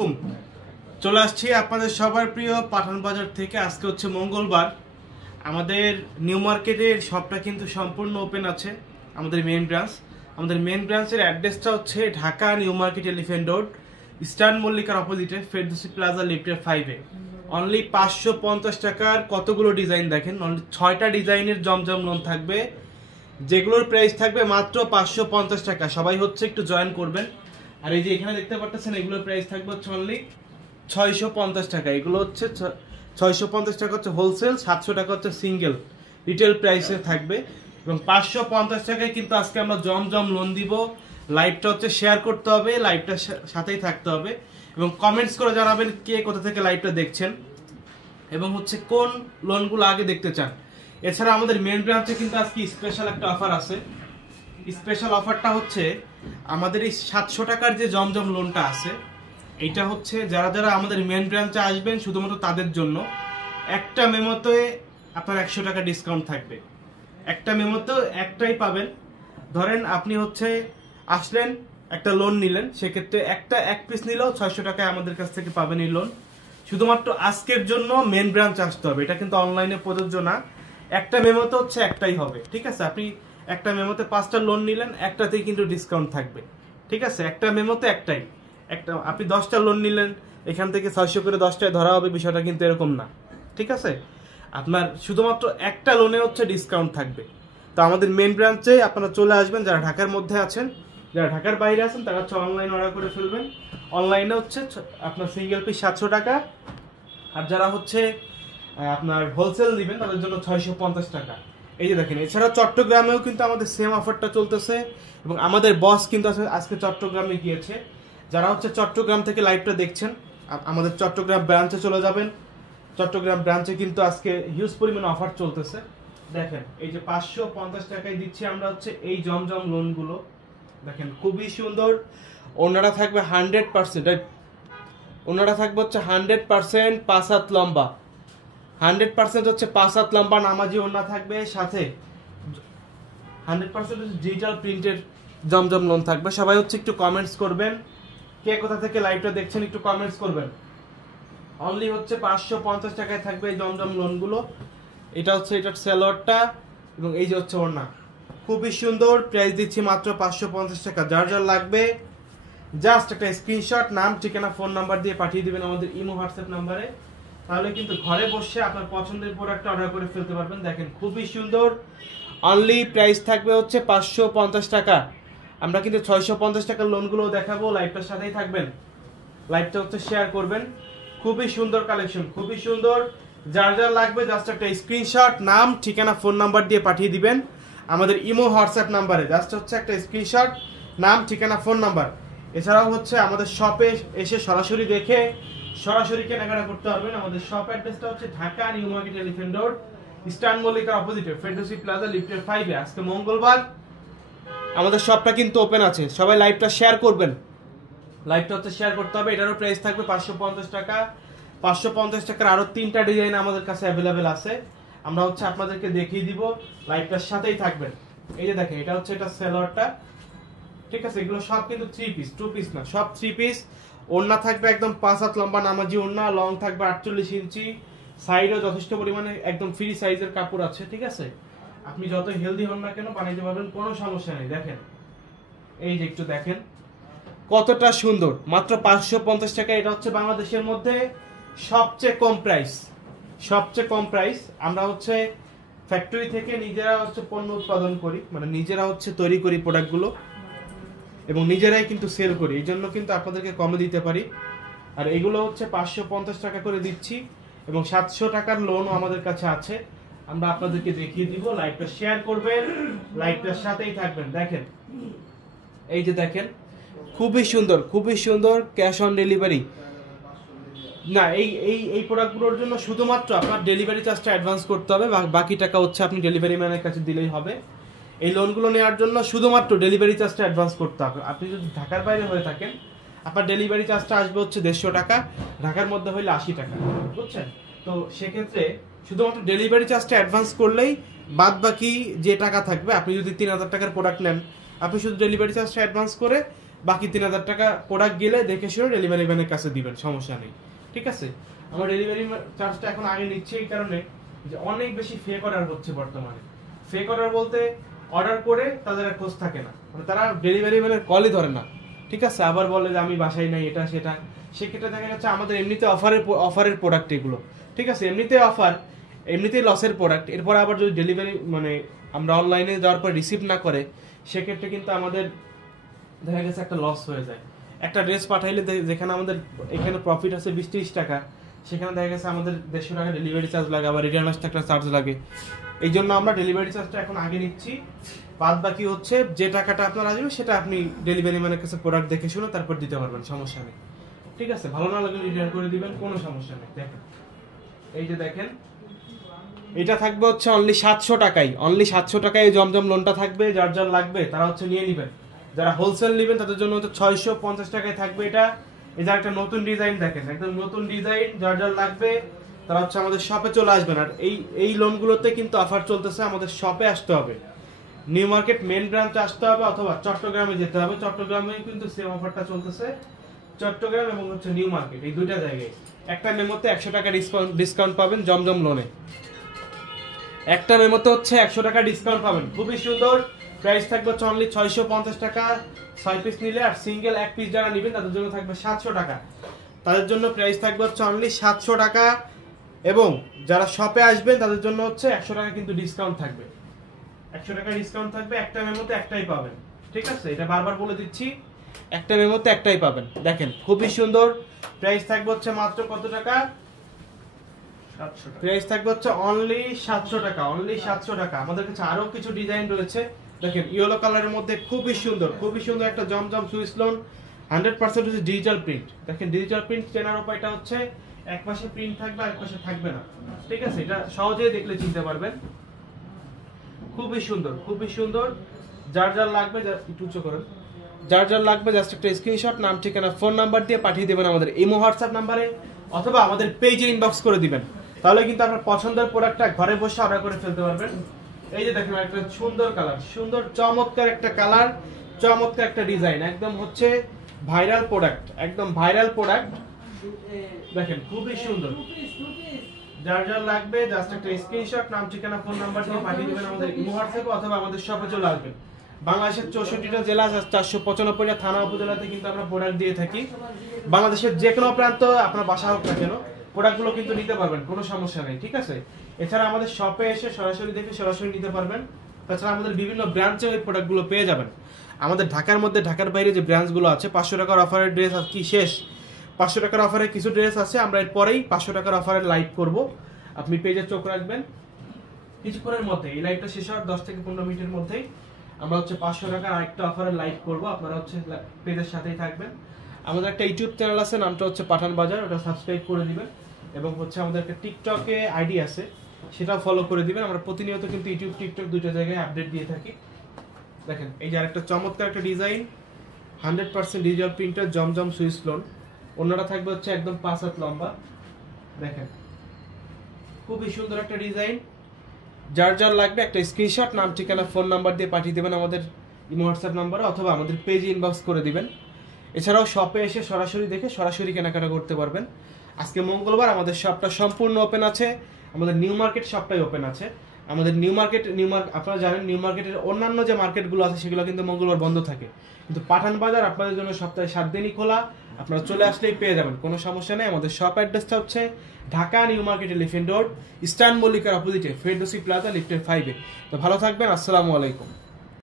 হুম, চলে আসছি আপনাদের সবার প্রিয় পাঠান বাজার থেকে। আজকে হচ্ছে মঙ্গলবার। আমাদের নিউ মার্কেটের শপটা কিন্তু সম্পূর্ণ ওপেন আছে। আমাদের মেন ব্রাঞ্চের অ্যাড্রেসটা হচ্ছে Dhaka New Market Elephant Road, Eastern মল্লিকার অপোজিটে ফেরদৌসি প্লাজা লিফটের 5-এ। অনলি 550 টাকার কতগুলো ডিজাইন দেখেন। অনলি 6টা ডিজাইনের জমজম লোন থাকবে, যেগুলোর প্রাইস থাকবে মাত্র 550 টাকা। সবাই হচ্ছে একটু জয়েন করবেন। আর এই যে এখানে দেখতে পাচ্ছেন, এগুলোর প্রাইস থাকবে হচ্ছে অনলি 650 টাকা। এগুলো হচ্ছে 650 টাকা হচ্ছে হোলসেল, 700 টাকা হচ্ছে সিঙ্গেল রিটেল প্রাইসে থাকবে। এবং 550 টাকায় কিন্তু আজকে আমরা জমজম লোন দিব। লাইভটা হচ্ছে শেয়ার করতে হবে, লাইভটার সাথেই থাকতে হবে এবং কমেন্টস করে জানাবেন কে কোথা থেকে লাইভটা দেখছেন এবং হচ্ছে কোন লোনগুলো আগে দেখতে চান। এছাড়া আমাদের মেন ব্রাঞ্চে কিন্তু আজকে স্পেশাল একটা অফার আছে। স্পেশাল অফারটা হচ্ছে আমাদের এই 700 টাকার যে জমজম লোনটা আছে, এইটা হচ্ছে যারা যারা আমাদের মেন ব্রাঞ্চে আসবেন শুধুমাত্র তাদের জন্য। একটা মেমোতে আপনার 100 টাকা ডিসকাউন্ট থাকবে। একটা মেমোতে একটাই পাবেন। ধরেন আপনি হচ্ছে আসলেন, একটা লোন নিলেন, সেক্ষেত্রে এক পিস নিলেও 600 টাকায় আমাদের কাছ থেকে পাবেন এই লোন। শুধুমাত্র আজকের জন্য মেন ব্রাঞ্চ আসতে হবে, এটা কিন্তু অনলাইনে প্রযোজ্য না। একটা মেমোতে হচ্ছে একটাই হবে, ঠিক আছে? আপনি একটা মেমোতে 5টা লোন নিলেন, একটাতেই কিন্তু ডিসকাউন্ট থাকবে, ঠিক আছে? একটা মেমোতে একটাই। আপনি 10টা লোন নিলেন, এখান থেকে 600 করে 10টায় ধরা হবে, বিষয়টা কিন্তু এরকম না, ঠিক আছে? আপনার শুধুমাত্র একটা লোনে হচ্ছে ডিসকাউন্ট থাকবে। তো আমাদের মেন ব্রাঞ্চে আপনারা চলে আসবেন। যারা ঢাকার মধ্যে আছেন, যারা ঢাকার বাইরে আছেন, তারা হচ্ছে অনলাইন অর্ডার করে ফেলবেন। অনলাইনে হচ্ছে আপনার সিঙ্গেল পিস 700 টাকা, আর যারা হচ্ছে আপনার হোলসেল নেবেন তাদের জন্য 650 টাকা। এই যে দেখেন, এছাড়া চট্টগ্রামেও কিন্তু আমাদের সেম অফারটা চলতেছে এবং আমাদের বস কিন্তু আজকে চট্টগ্রামে গিয়েছে। যারা হচ্ছে চট্টগ্রাম থেকে লাইভটা দেখছেন, আমাদের চট্টগ্রাম ব্রাঞ্চে চলে যাবেন। চট্টগ্রাম ব্রাঞ্চে কিন্তু আজকে হিউজ পরিমাণ অফার চলতেছে। দেখেন, এই যে 550 টাকায় দিচ্ছি আমরা হচ্ছে এই জমজম লোনগুলো। দেখেন খুবই সুন্দর। ওনারা থাকবে 100%, ওনারা থাকবে হচ্ছে 100% 5 হাত লম্বা, 100% হচ্ছে 5 হাত লম্বা নামাজি ওনা থাকবে, সাথে 100% ডিজিটাল প্রিন্টের জমজম লোন থাকবে। সবাই হচ্ছে একটু কমেন্টস করবেন, কে কোথা থেকে লাইভটা দেখছেন একটু কমেন্টস করবেন। অনলি হচ্ছে 550 টাকায় থাকবে এই জমজম লোনগুলো। এটা হচ্ছে এটার সেলরটা এবং এই যে হচ্ছে ওনা, খুবই সুন্দর। প্রাইস দিচ্ছি মাত্র 550 টাকা। যার যার লাগবে জাস্ট একটা স্ক্রিনশট, নাম, ঠিকানা, ফোন নাম্বার দিয়ে পাঠিয়ে দিবেন আমাদের ইমো হোয়াটসঅ্যাপ নাম্বারে। তাহলে কিন্তু ঘরে বসে আপনার পছন্দের প্রোডাক্ট অর্ডার করে ফেলতে পারবেন। দেখেন খুবই সুন্দর। অনলি প্রাইস থাকবে হচ্ছে 550 টাকা। আমরা কিন্তু 650 টাকার লোনগুলো দেখাবো। লাইভটার সাথেই থাকবেন, লাইভটা হচ্ছে শেয়ার করবেন। খুবই সুন্দর কালেকশন, খুবই সুন্দর। যার যার লাগবে জাস্ট একটা স্ক্রিনশট, নাম, ঠিকানা, ফোন নাম্বার দিয়ে পাঠিয়ে দিবেন আমাদের ইমো হোয়াটসঅ্যাপ নাম্বারে। জাস্ট হচ্ছে একটা স্ক্রিনশট, নাম, ঠিকানা, ফোন নাম্বার। এছাড়াও হচ্ছে আমাদের শপে এসে সরাসরি দেখে সরাসরি কেনাকাটা করতে পারবেন। আমাদের শপ অ্যাড্রেসটা হচ্ছে Dhaka New Market Elephant Road, Eastern মল্লিকার অপোজিটে ফেরদৌসি প্লাজা লিফটের 5-এ। আজকে মঙ্গলবার, আমাদের শপটা কিন্তু ওপেন আছে। সবাই লাইভটা শেয়ার করবেন, লাইভটা হচ্ছে শেয়ার করতে হবে। এটারও প্রাইস থাকবে 550 টাকা। 550 টাকার আরো 3টা ডিজাইন আমাদের কাছে অ্যাভেলেবেল আছে, আমরা হচ্ছে আপনাদেরকে দেখিয়ে দিব। লাইভটার সাথেই থাকবেন। এই যে দেখেন, এটা হচ্ছে এটা সেলরটা, ঠিক আছে? এগুলো সব কিন্তু 3 পিস, 2 পিস না, সব 3 পিস। ওড়না থাকবে একদম 5 হাত লম্বা নামাজি ওড়না, লং থাকবে 48 ইঞ্চি, সাইডও যথেষ্ট পরিমাণে একদম ফ্রি সাইজের কাপড় আছে, ঠিক আছে? আপনি যত হেলদি হন না কেন বানাইতে পারবেন, কোনো সমস্যা নেই। দেখেন, এই যে একটু দেখেন কতটা সুন্দর। মাত্র 550 টাকা। এটা হচ্ছে বাংলাদেশের মধ্যে সবচেয়ে কম প্রাইস, সবচেয়ে কম প্রাইস। আমরা হচ্ছে ফ্যাক্টরি থেকে নিজেরা হচ্ছে পণ্য উৎপাদন করি, মানে নিজেরা হচ্ছে তৈরি করি প্রোডাক্টগুলো এবং নিজেরাই কিন্তু সেল করি, এই জন্য কিন্তু আপনাদেরকে কমে দিতে পারি। আর এগুলো হচ্ছে 550 টাকা করে দিচ্ছি এবং 700 টাকার লোনও আমাদের কাছে আছে, আমরা আপনাদেরকে দেখিয়ে দিব। লাইভটা শেয়ার করবেন, লাইভটার সাথেই থাকবেন। দেখেন, এই যে দেখেন খুবই সুন্দর, খুবই সুন্দর। ক্যাশ অন ডেলিভারি না, এই প্রোডাক্টগুলোর জন্য শুধুমাত্র আপনার ডেলিভারি চার্জটা অ্যাডভান্স করতে হবে, বাকি টাকা হচ্ছে আপনি ডেলিভারি ম্যানের কাছে দিলেই হবে। এই লোনগুলো নেওয়ার জন্য শুধুমাত্র ডেলিভারি চার্জটা অ্যাডভান্স করতে হবে। আপনি যদি ঢাকার বাইরে হয়ে থাকেন, আপনার ডেলিভারি চার্জটা আসবে হচ্ছে 150 টাকা, ঢাকার মধ্যে হইলে 80 টাকা, বুঝছেন? তো সেক্ষেত্রে শুধুমাত্র ডেলিভারি চার্জটা অ্যাডভান্স করলেই বাদ বাকি যে টাকা থাকবে, আপনি যদি 3000 টাকার প্রোডাক্ট নেন, আপনি শুধু ডেলিভারি চার্জটা অ্যাডভান্স করে বাকি 3000 টাকা প্রোডাক্ট গেলে দেখে শুনে ডেলিভারি ম্যানের কাছে দিবেন, সমস্যা নেই। ঠিক আছে, আমরা ডেলিভারি চার্জটা এখন আগে নিচ্ছি এই কারণে যে অনেক বেশি ফেক অর্ডার হচ্ছে বর্তমানে। ফেক অর্ডার বলতে অর্ডার করে তাদের আর খোঁজ থাকে না, মানে তারা ডেলিভারি ম্যানের কলই ধরে না। ঠিক আছে, আবার বলে যে আমি বাসায় নাই, এটা সেটা। সেক্ষেত্রে দেখা যাচ্ছে আমাদের এমনিতে অফারের প্রোডাক্ট এগুলো। ঠিক আছে, এমনিতে অফার, এমনিতেই লসের প্রোডাক্ট, এরপর আবার যদি ডেলিভারি মানে আমরা অনলাইনে যাওয়ার পর রিসিভ না করে, সেক্ষেত্রে কিন্তু আমাদের দেখা গেছে একটা লস হয়ে যায়। একটা ড্রেস পাঠাইলে যেখানে আমাদের এখানে প্রফিট আছে 20-30 টাকা, সেখানে দেখা গেছে আমাদের 150 টাকা ডেলিভারি চার্জ লাগে, আবার রিটার্ন আসতে একটা চার্জ লাগে। এই জন্য আমরা ডেলিভারি চার্জটা এখন আগে নিচ্ছি, বাদ বাকি হচ্ছে যে টাকাটা আপনার আসবে সেটা আপনি ডেলিভারি ম্যানের কাছে প্রোডাক্ট দেখে শুনে তারপর দিতে পারবেন, সমস্যা নেই। ঠিক আছে, ভালো না লাগলে রিটার্ন করে দিবেন, কোনো সমস্যা নেই। দেখেন এই যে দেখেন, এটা থাকবে হচ্ছে অনলি 700 টাকায়, অনলি 700 টাকায় এই জমজম লোনটা থাকবে। যার যার লাগবে তারা হচ্ছে নিয়ে নেবেন, যারা হোলসেল নেবেন তাদের জন্য হচ্ছে 650 টাকায় থাকবে এটা। এই যে একটা নতুন ডিজাইন দেখেন, একদম নতুন ডিজাইন, যার যার লাগবে তারা হচ্ছে আমাদের শপে চলে আসবেন। আর এই লোনগুলোতে কিন্তু অফার চলতেছে, আমাদের শপে আসতে হবে, নিউ মার্কেট মেন ব্রাঞ্চে আসতে হবে, অথবা চট্টগ্রামে যেতে হবে। চট্টগ্রামে কিন্তু সেম অফারটা চলতেছে, চট্টগ্রাম এবং হচ্ছে নিউ মার্কেট, এই দুইটা জায়গায়। একটা মেমোতে 100 টাকা ডিসকাউন্ট পাবেন জমজম লোনে, একটা মেমোতে হচ্ছে 100 টাকা ডিসকাউন্ট পাবেন। খুবই সুন্দর, প্রাইস থাকবে হচ্ছে অনলি 650 টাকা 6 পিস নিলে। আর সিঙ্গেল 1 পিস যারা নেবেন তাদের জন্য থাকবে 700 টাকা, তাদের জন্য প্রাইস থাকবে হচ্ছে অনলি 700 টাকা। এবং যারা শপে আসবেন তাদের জন্য হচ্ছে 100 টাকা কিন্তু ডিসকাউন্ট থাকবে, 100 টাকা ডিসকাউন্ট থাকবে। একটা মেমোতে একটাই পাবেন। ঠিক আছে, এটা বারবার বলে দিচ্ছি, একটা মেমোতে একটাই পাবেন। দেখেন খুবই সুন্দর, প্রাইস থাকবে হচ্ছে মাত্র কত টাকা? প্রাইস থাকবে হচ্ছে অনলি 700 টাকা, অনলি 700 টাকা। আমাদের কাছে আরো কিছু ডিজাইন রয়েছে, দেখেন ইয়েলো কালারের মধ্যে খুবই সুন্দর, খুবই সুন্দর একটা জমজম সুইস লোন, 100% হচ্ছে ডিজিটাল প্রিন্ট। দেখেন ডিজিটাল প্রিন্ট চেনার উপায়টা হচ্ছে এক পাশে প্রিন্ট থাকবে আর এক পাশে থাকবে না। ঠিক আছে, এটা সহজেই দেখলে চিনতে পারবেন। খুবই সুন্দর, খুবই সুন্দর। যার যার লাগবে একটু উঁচু করেন, যার যার লাগবে জাস্ট একটা স্ক্রিনশট, নাম ঠিকানা ফোন নাম্বার দিয়ে পাঠিয়ে দেবেন আমাদের ইমো হোয়াটসঅ্যাপ নাম্বারে, অথবা আমাদের পেজে ইনবক্স করে দিবেন। তাহলে কিন্তু আপনার পছন্দের প্রোডাক্টটা ঘরে বসে অর্ডার করে ফেলতে পারবেন। এই যে দেখেন একটা সুন্দর কালার, সুন্দর চমৎকার একটা কালার, চমৎকার একটা ডিজাইন, একদম হচ্ছে ভাইরাল প্রোডাক্ট, একদম ভাইরাল প্রোডাক্ট। দেখেন খুবই সুন্দর। যার যার লাগবে জাস্ট একটা স্ক্রিনশট, নাম ঠিকানা ফোন নাম্বার দিয়ে পাঠিয়ে দিবেন আমাদের ইমো হোয়াটসঅ্যাপে, অথবা আমাদের শপে চলে আসবেন। বাংলাদেশের 64টা জেলা, 495টা থানা উপজেলাতে কিন্তু আমরা প্রোডাক্ট দিয়ে থাকি। বাংলাদেশের যে কোনো প্রান্ত আপনার বাসা হোক না কেন, প্রোডাক্টগুলো কিন্তু নিতে পারবেন, কোনো সমস্যা নেই। ঠিক আছে, এছাড়া আমাদের শপে এসে সরাসরি দেখে সরাসরি নিতে পারবেন। তাছাড়া আমাদের বিভিন্ন ব্রাঞ্চে ওই প্রোডাক্টগুলো পেয়ে যাবেন। আমাদের ঢাকার মধ্যে, ঢাকার বাইরে যে ব্রাঞ্চগুলো আছে, 500 টাকার অফারের ড্রেস কি শেষ? 500 টাকার অফারে কিছু ড্রেস আছে, আমরা এরপরেই 500 টাকার অফারে লাইভ করব। আপনি পেজে চোখ রাখবেন, কিছুক্ষণের মধ্যে এই লাইভটা শেষ হওয়ার 10 থেকে 15 মিনিটের মধ্যেই আমরা হচ্ছে 500 টাকার আরেকটা অফারে লাইভ করব। আপনারা হচ্ছে পেজের সাথেই থাকবেন। আমাদের একটা ইউটিউব চ্যানেল আছে, নামটা হচ্ছে পাঠান বাজার, ওটা সাবস্ক্রাইব করে দিবেন। এবং হচ্ছে আমাদের একটা টিকটকে আইডি আছে, সেটাও ফলো করে দিবেন। আমরা প্রতিনিয়ত কিন্তু ইউটিউব টিকটক দুইটা জায়গায় আপডেট দিয়ে থাকি। দেখেন এই যে আরেকটা চমৎকার একটা ডিজাইন, 100% ডিজিটাল প্রিন্টার জমজম সুইস লোন, অন্যটা থাকবে হচ্ছে একদম 5 হাত লম্বা। দেখেন খুবই সুন্দর একটা ডিজাইন। যার যার লাগবে একটা স্ক্রিনশট, নাম ঠিকানা ফোন নাম্বার দিয়ে পাঠিয়ে দেবেন আমাদের ইমো হোয়াটসঅ্যাপ নাম্বারে, অথবা আমাদের পেজে ইনবক্স করে দিবেন। এছাড়াও শপে এসে সরাসরি দেখে সরাসরি কেনাকাটা করতে পারবেন। আজকে মঙ্গলবার, আমাদের শপটা সম্পূর্ণ ওপেন আছে, আমাদের নিউ মার্কেট শপটাই ওপেন আছে। আমাদের নিউ মার্কেট আপনারা জানেন নিউ মার্কেটের অন্যান্য যে মার্কেটগুলো আছে সেগুলো কিন্তু মঙ্গলবার বন্ধ থাকে, কিন্তু পাঠান বাজার আপনাদের জন্য সপ্তাহে 7 দিনই খোলা। আপনারা চলে আসলেই পেয়ে যাবেন, কোনো সমস্যা নেই। আমাদের শপ অ্যাড্রেসটা হচ্ছে Dhaka New Market Elephant Road, Eastern মল্লিকার অপোজিটে ফেরদৌসি প্লাজা লিফটের 5-এ। তো ভালো থাকবেন, আসসালামু আলাইকুম।